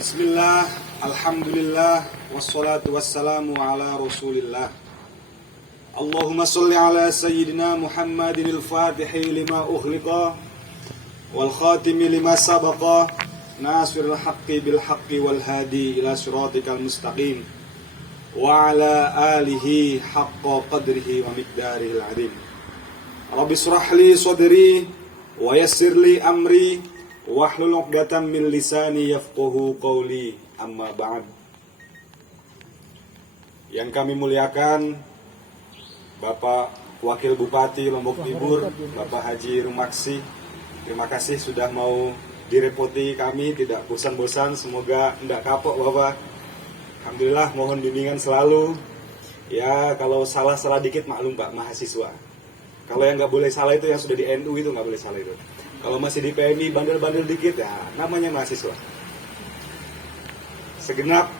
Bismillah, alhamdulillah, wassalatu wassalamu ala rasulillah. Allahumma salli ala sayyidina Muhammadin al-fatihi lima ukhliqa wal khatimi lima sabaqa nasirul haqqi bil haqqi wal hadi ila siratikal mustaqim wa ala alihi haqqa qadrihi wa miqdarihil azim. Rabbi shrah li sadri wa yassir li amri wahlul 'uqdatam min lisani yafqahu qawli, amma ba'd. Yang kami muliakan Bapak Wakil Bupati Lombok Timur, Bapak Haji Rumaksi, terima kasih sudah mau direpoti kami, tidak bosan-bosan, semoga tidak kapok Bapak. Alhamdulillah, mohon bimbingan selalu. Ya, kalau salah-salah dikit maklum Pak, mahasiswa. Kalau yang nggak boleh salah itu yang sudah di NU itu nggak boleh salah itu. Kalau masih di PMI bandel-bandel dikit ya namanya mahasiswa. Segenap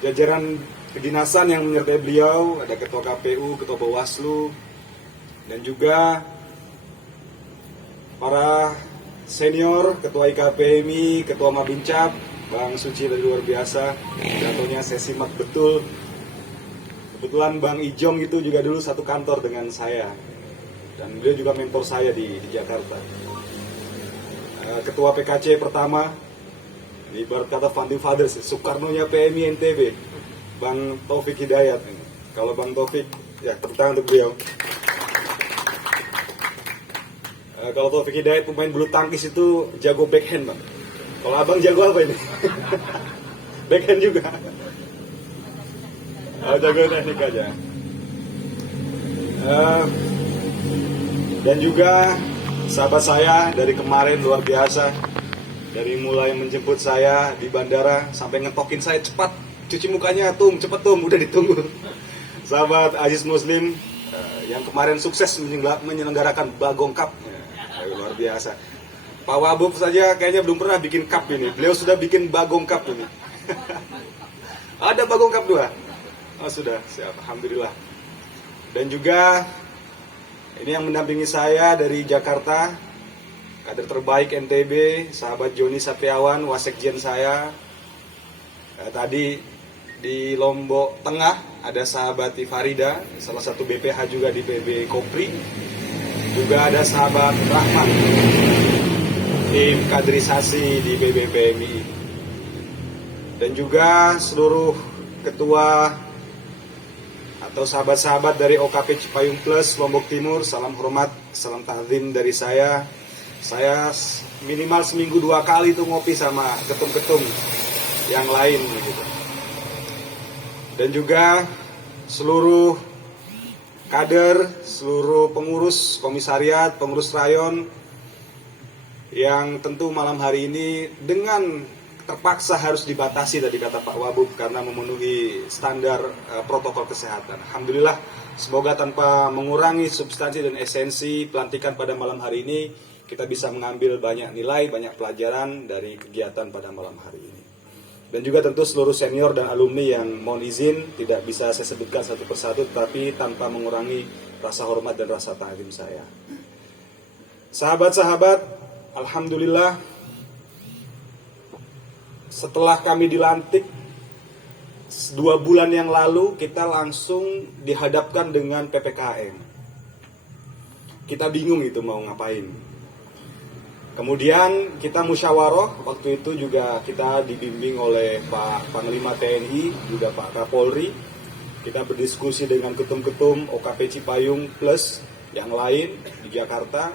jajaran kedinasan yang menyertai beliau, ada Ketua KPU, Ketua Bawaslu, dan juga para senior, Ketua IKPMI, Ketua Mabincap, Bang Suci dari luar biasa. Jatuhnya saya simak betul. Kebetulan Bang Ijong itu juga dulu satu kantor dengan saya. Dan beliau juga mentor saya di Jakarta. Ketua PKC pertama, ibarat kata founding fathers, Soekarno-nya PMI NTB, Bang Taufik Hidayat. Kalau Bang Taufik, ya tepuk tangan untuk beliau. Kalau Taufik Hidayat pemain bulu tangkis itu jago backhand Bang. Kalau Abang jago apa ini? Backhand juga. Jago teknik aja. Dan juga sahabat saya dari kemarin luar biasa. Dari mulai menjemput saya di bandara sampai ngetokin saya, cepat cuci mukanya Tum, cepet Tum, udah ditunggu. Sahabat Aziz Muslim yang kemarin sukses menyelenggarakan Bagong Cup, luar biasa. Pak Wabub saja kayaknya belum pernah bikin cup ini, beliau sudah bikin Bagong Cup ini. Ada Bagong Cup 2? Oh sudah, siap, alhamdulillah. Dan juga ini yang mendampingi saya dari Jakarta, kader terbaik NTB, sahabat Joni Satriawan, wasekjen saya. Tadi di Lombok Tengah ada sahabat Farida, salah satu BPH juga di PB Kopri. Juga ada sahabat Rahman, tim kaderisasi di PB PMI. Dan juga seluruh ketua atau sahabat-sahabat dari OKP Cipayung Plus Lombok Timur, salam hormat, salam ta'zim dari saya. Saya minimal seminggu 2 kali tuh ngopi sama ketum-ketum yang lain gitu. Dan juga seluruh kader, seluruh pengurus komisariat, pengurus rayon yang tentu malam hari ini dengan terpaksa harus dibatasi tadi kata Pak Wabub karena memenuhi standar protokol kesehatan. Alhamdulillah, semoga tanpa mengurangi substansi dan esensi pelantikan pada malam hari ini, kita bisa mengambil banyak nilai, banyak pelajaran dari kegiatan pada malam hari ini. Dan juga tentu seluruh senior dan alumni yang mohon izin tidak bisa saya sebutkan satu persatu, tapi tanpa mengurangi rasa hormat dan rasa ta'zim saya. Sahabat-sahabat, alhamdulillah, setelah kami dilantik 2 bulan yang lalu, kita langsung dihadapkan dengan PPKM. Kita bingung itu mau ngapain. Kemudian kita musyawarah, waktu itu juga kita dibimbing oleh Pak Panglima TNI, juga Pak Kapolri. Kita berdiskusi dengan ketum-ketum OKP Cipayung Plus yang lain di Jakarta.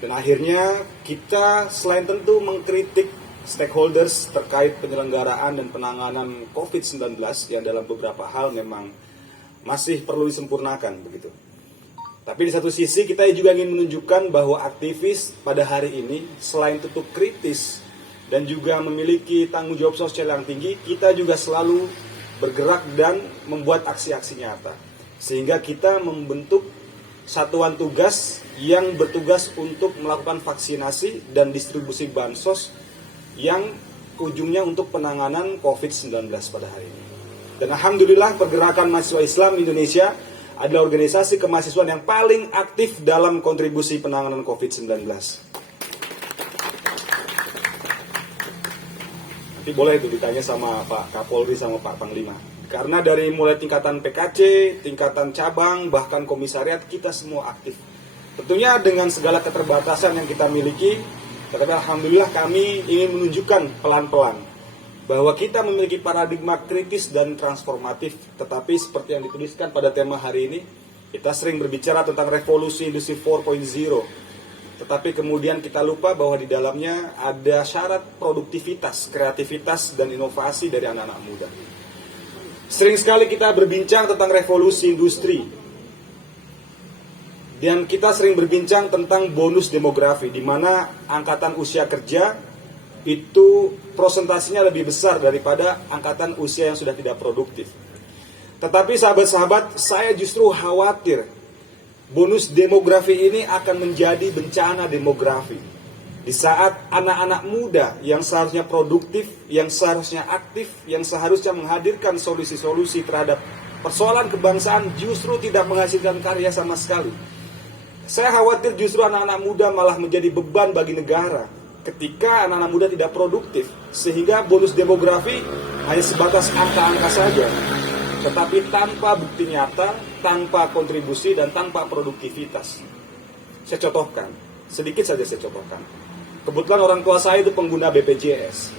Dan akhirnya kita selain tentu mengkritik stakeholders terkait penyelenggaraan dan penanganan COVID-19 yang dalam beberapa hal memang masih perlu disempurnakan begitu. Tapi di satu sisi kita juga ingin menunjukkan bahwa aktivis pada hari ini selain tentu kritis dan juga memiliki tanggung jawab sosial yang tinggi, kita juga selalu bergerak dan membuat aksi-aksi nyata. Sehingga kita membentuk satuan tugas yang bertugas untuk melakukan vaksinasi dan distribusi bansos yang ujungnya untuk penanganan COVID-19 pada hari ini. Dan alhamdulillah pergerakan mahasiswa Islam Indonesia adalah organisasi kemahasiswaan yang paling aktif dalam kontribusi penanganan COVID-19. Nanti boleh itu ditanya sama Pak Kapolri sama Pak Panglima. Karena dari mulai tingkatan PKC, tingkatan cabang, bahkan komisariat, kita semua aktif. Tentunya dengan segala keterbatasan yang kita miliki, tetapi alhamdulillah kami ingin menunjukkan pelan-pelan bahwa kita memiliki paradigma kritis dan transformatif. Tetapi seperti yang dituliskan pada tema hari ini, kita sering berbicara tentang revolusi industri 4.0. Tetapi kemudian kita lupa bahwa di dalamnya ada syarat produktivitas, kreativitas, dan inovasi dari anak-anak muda. Sering sekali kita berbincang tentang revolusi industri. Dan kita sering berbincang tentang bonus demografi, di mana angkatan usia kerja itu prosentasinya lebih besar daripada angkatan usia yang sudah tidak produktif. Tetapi sahabat-sahabat, saya justru khawatir bonus demografi ini akan menjadi bencana demografi. Di saat anak-anak muda yang seharusnya produktif, yang seharusnya aktif, yang seharusnya menghadirkan solusi-solusi terhadap persoalan kebangsaan justru tidak menghasilkan karya sama sekali. Saya khawatir justru anak-anak muda malah menjadi beban bagi negara ketika anak-anak muda tidak produktif. Sehingga bonus demografi hanya sebatas angka-angka saja, tetapi tanpa bukti nyata, tanpa kontribusi, dan tanpa produktivitas. Saya contohkan, sedikit saja saya contohkan. Kebetulan orang tua saya itu pengguna BPJS.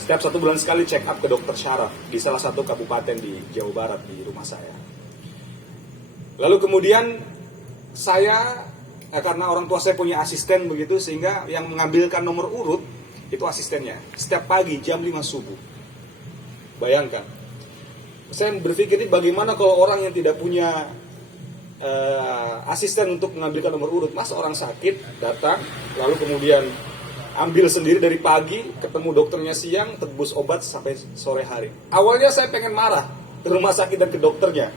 Setiap 1 bulan sekali check up ke dokter syaraf di salah satu kabupaten di Jawa Barat di rumah saya. Lalu kemudian saya, karena orang tua saya punya asisten begitu, sehingga yang mengambilkan nomor urut itu asistennya. Setiap pagi jam 5 subuh. Bayangkan. Saya berpikir ini bagaimana kalau orang yang tidak punya asisten untuk mengambilkan nomor urut. Masa orang sakit datang, lalu kemudian ambil sendiri dari pagi, ketemu dokternya siang, tebus obat sampai sore hari. Awalnya saya pengen marah ke rumah sakit dan ke dokternya.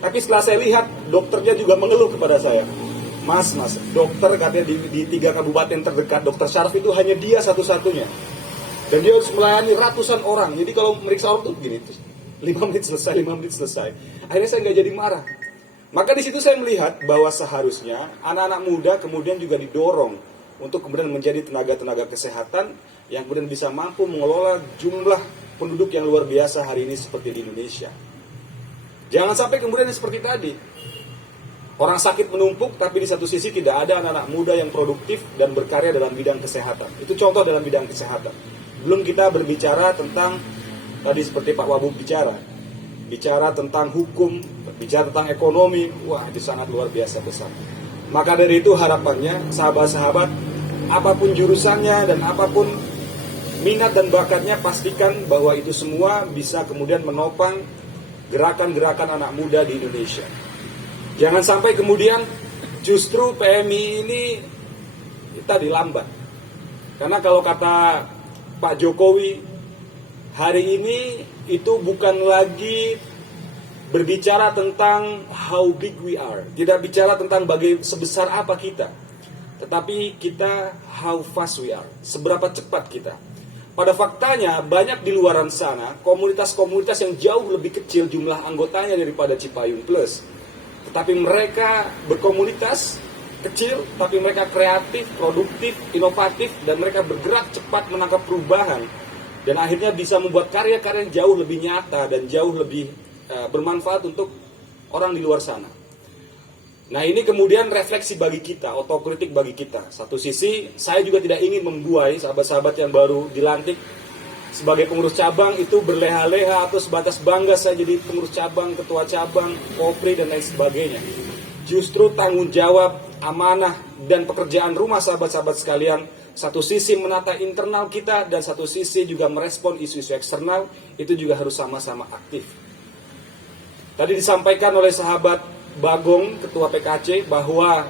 Tapi setelah saya lihat, dokternya juga mengeluh kepada saya. Mas, dokter katanya di 3 kabupaten terdekat, dokter syaraf itu hanya dia satu-satunya. Dan dia harus melayani ratusan orang. Jadi kalau meriksa orang tuh begini, 5 menit selesai, 5 menit selesai. Akhirnya saya nggak jadi marah. Maka di situ saya melihat bahwa seharusnya anak-anak muda kemudian juga didorong untuk kemudian menjadi tenaga-tenaga kesehatan yang kemudian bisa mampu mengelola jumlah penduduk yang luar biasa hari ini seperti di Indonesia. Jangan sampai kemudian seperti tadi. Orang sakit menumpuk, tapi di satu sisi tidak ada anak-anak muda yang produktif dan berkarya dalam bidang kesehatan. Itu contoh dalam bidang kesehatan. Belum kita berbicara tentang, tadi seperti Pak Wabub bicara tentang hukum, bicara tentang ekonomi, wah itu sangat luar biasa besar. Maka dari itu harapannya, sahabat-sahabat, apapun jurusannya dan apapun minat dan bakatnya, pastikan bahwa itu semua bisa kemudian menopang gerakan-gerakan anak muda di Indonesia. Jangan sampai kemudian justru PMI ini tadi lambat. Karena kalau kata Pak Jokowi, hari ini itu bukan lagi berbicara tentang how big we are. Tidak bicara tentang sebesar apa kita. Tetapi kita how fast we are. Seberapa cepat kita. Pada faktanya banyak di luaran sana komunitas-komunitas yang jauh lebih kecil jumlah anggotanya daripada Cipayung Plus. Tetapi mereka berkomunitas kecil, tapi mereka kreatif, produktif, inovatif, dan mereka bergerak cepat menangkap perubahan. Dan akhirnya bisa membuat karya-karya yang jauh lebih nyata dan jauh lebih bermanfaat untuk orang di luar sana. Nah ini kemudian refleksi bagi kita, otokritik bagi kita. Satu sisi saya juga tidak ingin membuai sahabat-sahabat yang baru dilantik sebagai pengurus cabang itu berleha-leha atau sebatas bangga saya jadi pengurus cabang, ketua cabang, kopri dan lain sebagainya. Justru tanggung jawab, amanah dan pekerjaan rumah sahabat-sahabat sekalian, satu sisi menata internal kita dan satu sisi juga merespon isu-isu eksternal, itu juga harus sama-sama aktif. Tadi disampaikan oleh sahabat Bagong, Ketua PKC, bahwa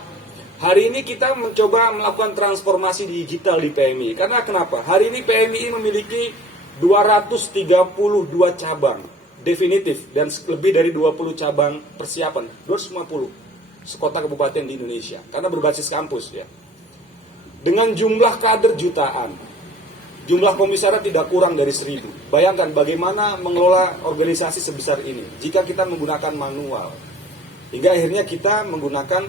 hari ini kita mencoba melakukan transformasi digital di PMI. Karena kenapa? Hari ini PMI memiliki 232 cabang definitif dan lebih dari 20 cabang persiapan, 250 sekota kabupaten di Indonesia. Karena berbasis kampus ya. Dengan jumlah kader jutaan, jumlah komisariat tidak kurang dari 1.000. Bayangkan bagaimana mengelola organisasi sebesar ini jika kita menggunakan manual. Hingga akhirnya kita menggunakan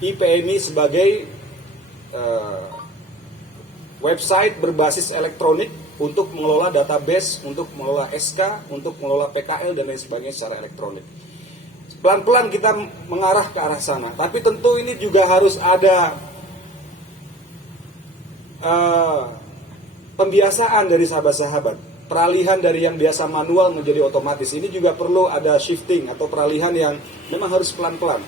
IPMI sebagai website berbasis elektronik untuk mengelola database, untuk mengelola SK, untuk mengelola PKL dan lain sebagainya secara elektronik. Pelan-pelan kita mengarah ke arah sana, tapi tentu ini juga harus ada pembiasaan dari sahabat-sahabat, peralihan dari yang biasa manual menjadi otomatis. Ini juga perlu ada shifting atau peralihan yang memang harus pelan-pelan.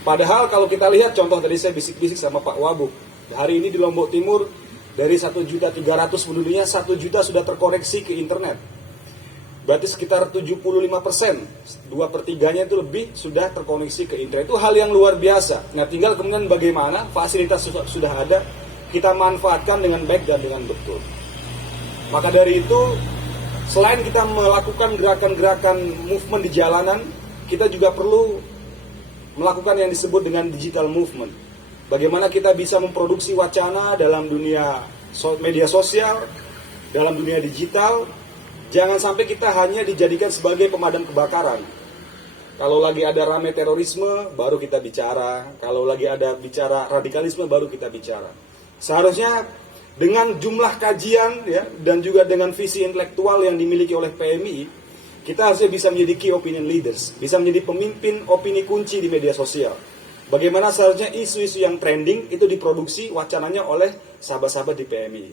Padahal kalau kita lihat contoh tadi saya bisik-bisik sama Pak Wabuk, hari ini di Lombok Timur dari 1.300.000 penduduknya 1 juta sudah terkoneksi ke internet. Berarti sekitar 75%, 2/3-nya itu lebih sudah terkoneksi ke internet. Itu hal yang luar biasa. Nah, tinggal kemudian bagaimana fasilitas sudah ada, kita manfaatkan dengan baik dan dengan betul. Maka dari itu, selain kita melakukan gerakan-gerakan movement di jalanan, kita juga perlu melakukan yang disebut dengan digital movement. Bagaimana kita bisa memproduksi wacana dalam dunia media sosial, dalam dunia digital. Jangan sampai kita hanya dijadikan sebagai pemadam kebakaran. Kalau lagi ada rame terorisme, baru kita bicara. Kalau lagi ada bicara radikalisme, baru kita bicara. Seharusnya dengan jumlah kajian ya, dan juga dengan visi intelektual yang dimiliki oleh PMI, kita harusnya bisa menjadi key opinion leaders, bisa menjadi pemimpin opini kunci di media sosial. Bagaimana seharusnya isu-isu yang trending itu diproduksi wacananya oleh sahabat-sahabat di PMI.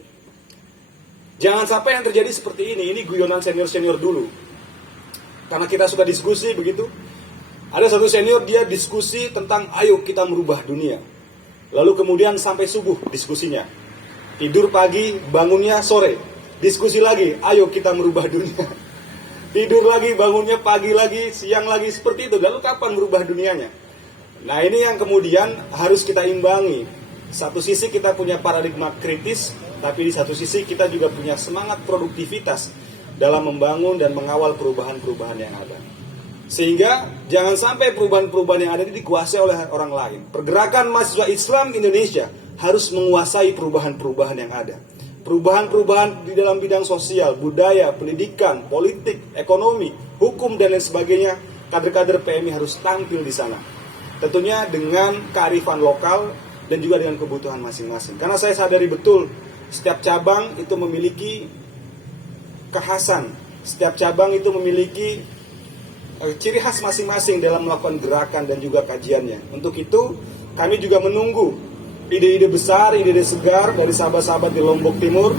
Jangan sampai yang terjadi seperti ini guyonan senior-senior dulu. Karena kita sudah diskusi begitu. Ada satu senior dia diskusi tentang ayo kita merubah dunia. Lalu kemudian sampai subuh diskusinya. Tidur pagi, bangunnya sore. Diskusi lagi, ayo kita merubah dunia. Tidur lagi, bangunnya pagi lagi, siang lagi, seperti itu. Lalu kapan merubah dunianya? Nah, ini yang kemudian harus kita imbangi. Satu sisi kita punya paradigma kritis, tapi di satu sisi kita juga punya semangat produktivitas dalam membangun dan mengawal perubahan-perubahan yang ada. Sehingga jangan sampai perubahan-perubahan yang ada ini dikuasai oleh orang lain. Pergerakan mahasiswa Islam Indonesia harus menguasai perubahan-perubahan yang ada. Perubahan-perubahan di dalam bidang sosial, budaya, pendidikan, politik, ekonomi, hukum, dan lain sebagainya. Kader-kader PMI harus tampil di sana. Tentunya dengan kearifan lokal dan juga dengan kebutuhan masing-masing. Karena saya sadari betul, setiap cabang itu memiliki kekhasan. Setiap cabang itu memiliki ciri khas masing-masing dalam melakukan gerakan dan juga kajiannya. Untuk itu, kami juga menunggu ide-ide besar, ide-ide segar dari sahabat-sahabat di Lombok Timur.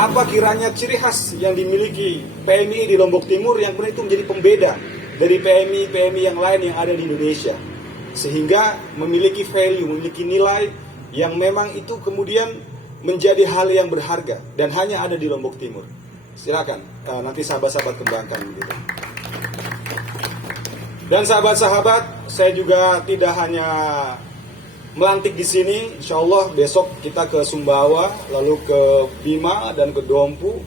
Apa kiranya ciri khas yang dimiliki PMI di Lombok Timur yang kemudian itu menjadi pembeda dari PMI-PMI yang lain yang ada di Indonesia. Sehingga memiliki value, memiliki nilai yang memang itu kemudian menjadi hal yang berharga dan hanya ada di Lombok Timur. Silakan, nanti sahabat-sahabat kembangkan gitu. Dan sahabat-sahabat, saya juga tidak hanya melantik di sini. Insya Allah besok kita ke Sumbawa, lalu ke Bima dan ke Dompu.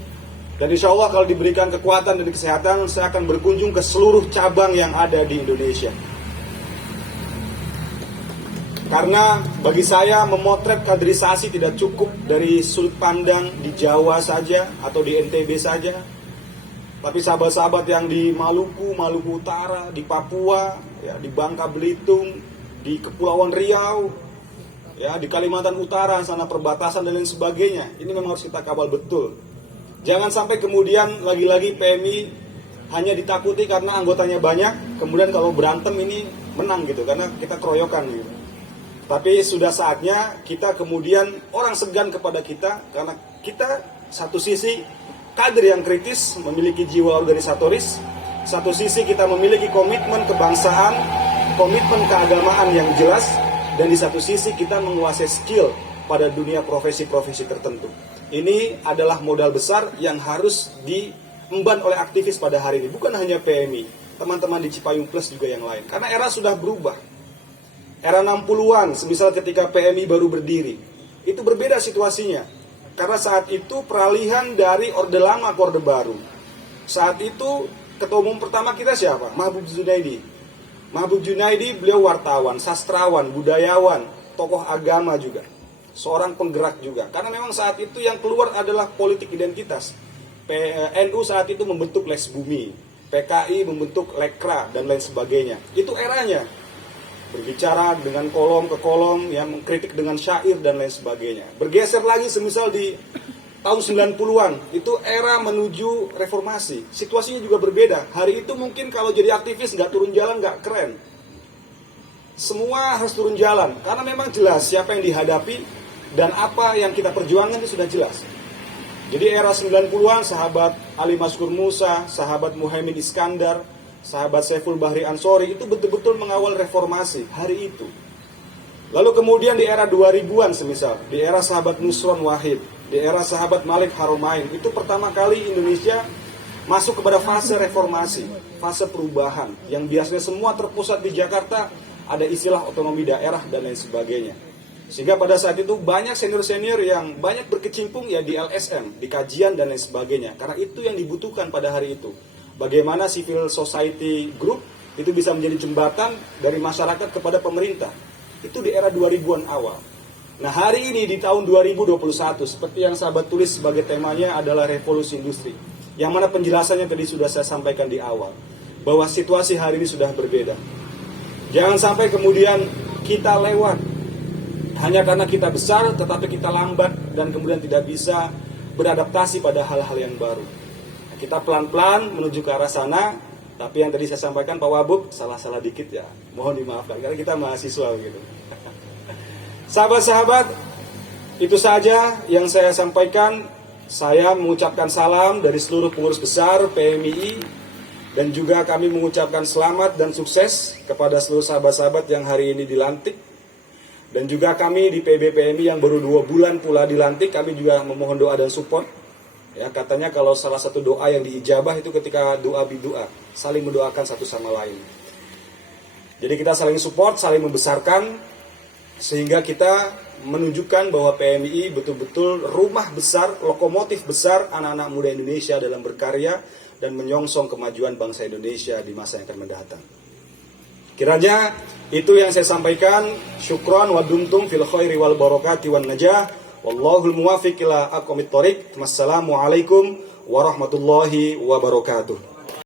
Dan insya Allah kalau diberikan kekuatan dan kesehatan, saya akan berkunjung ke seluruh cabang yang ada di Indonesia. Karena bagi saya memotret kaderisasi tidak cukup dari sudut pandang di Jawa saja atau di NTB saja. Tapi sahabat-sahabat yang di Maluku, Maluku Utara, di Papua, ya, di Bangka Belitung, di Kepulauan Riau, ya, di Kalimantan Utara, sana perbatasan dan lain sebagainya. Ini memang harus kita kawal betul. Jangan sampai kemudian lagi-lagi PMI hanya ditakuti karena anggotanya banyak, kemudian kalau berantem ini menang gitu, karena kita keroyokan gitu. Tapi sudah saatnya kita kemudian orang segan kepada kita, karena kita satu sisi kader yang kritis, memiliki jiwa organisatoris, satu sisi kita memiliki komitmen kebangsaan, komitmen keagamaan yang jelas, dan di satu sisi kita menguasai skill pada dunia profesi-profesi tertentu. Ini adalah modal besar yang harus diemban oleh aktivis pada hari ini, bukan hanya PMI, teman-teman di Cipayung Plus juga yang lain, karena era sudah berubah. Era 60-an, semisal ketika PMI baru berdiri, itu berbeda situasinya. Karena saat itu peralihan dari Orde Lama ke Orde Baru. Saat itu ketua umum pertama kita siapa? Mahbub Junaidi. Mahbub Junaidi beliau wartawan, sastrawan, budayawan, tokoh agama juga. Seorang penggerak juga. Karena memang saat itu yang keluar adalah politik identitas. NU saat itu membentuk Les Bumi, PKI membentuk Lekra, dan lain sebagainya. Itu eranya. Berbicara dengan kolom ke kolom, yang mengkritik dengan syair dan lain sebagainya. Bergeser lagi semisal di tahun 90-an, itu era menuju reformasi. Situasinya juga berbeda. Hari itu mungkin kalau jadi aktivis nggak turun jalan nggak keren. Semua harus turun jalan, karena memang jelas siapa yang dihadapi dan apa yang kita perjuangkan itu sudah jelas. Jadi era 90-an, sahabat Ali Mazkur Musa, sahabat Muhaimin Iskandar, sahabat Saiful Bahri Ansori, itu betul-betul mengawal reformasi hari itu. Lalu kemudian di era 2000-an semisal, di era sahabat Nusron Wahid, di era sahabat Malik Haromain, itu pertama kali Indonesia masuk kepada fase reformasi, fase perubahan, yang biasanya semua terpusat di Jakarta, ada istilah otonomi daerah dan lain sebagainya. Sehingga pada saat itu banyak senior-senior yang banyak berkecimpung ya di LSM, di kajian dan lain sebagainya. Karena itu yang dibutuhkan pada hari itu. Bagaimana civil society group itu bisa menjadi jembatan dari masyarakat kepada pemerintah. Itu di era 2000-an awal. Nah hari ini di tahun 2021, seperti yang sahabat tulis sebagai temanya adalah revolusi industri. Yang mana penjelasannya tadi sudah saya sampaikan di awal. Bahwa situasi hari ini sudah berbeda. Jangan sampai kemudian kita lewat. Hanya karena kita besar tetapi kita lambat dan kemudian tidak bisa beradaptasi pada hal-hal yang baru. Nah, kita pelan-pelan menuju ke arah sana. Tapi yang tadi saya sampaikan Pak Wabub, salah-salah dikit ya. Mohon dimaafkan, karena kita mahasiswa gitu. Sahabat-sahabat, itu saja yang saya sampaikan. Saya mengucapkan salam dari seluruh pengurus besar PMII. Dan juga kami mengucapkan selamat dan sukses kepada seluruh sahabat-sahabat yang hari ini dilantik. Dan juga kami di PBPMI yang baru 2 bulan pula dilantik, kami juga memohon doa dan support. Ya, katanya kalau salah satu doa yang diijabah itu ketika doa bidoa, saling mendoakan satu sama lain. Jadi kita saling support, saling membesarkan, sehingga kita menunjukkan bahwa PMII betul-betul rumah besar, lokomotif besar anak-anak muda Indonesia dalam berkarya dan menyongsong kemajuan bangsa Indonesia di masa yang akan mendatang. Kiranya itu yang saya sampaikan. Syukran wa dumtum fil khairi wal barakati wan najah. Wallahul muwafiq ila aqwamit thoriq. Wassalamualaikum warahmatullahi wabarakatuh.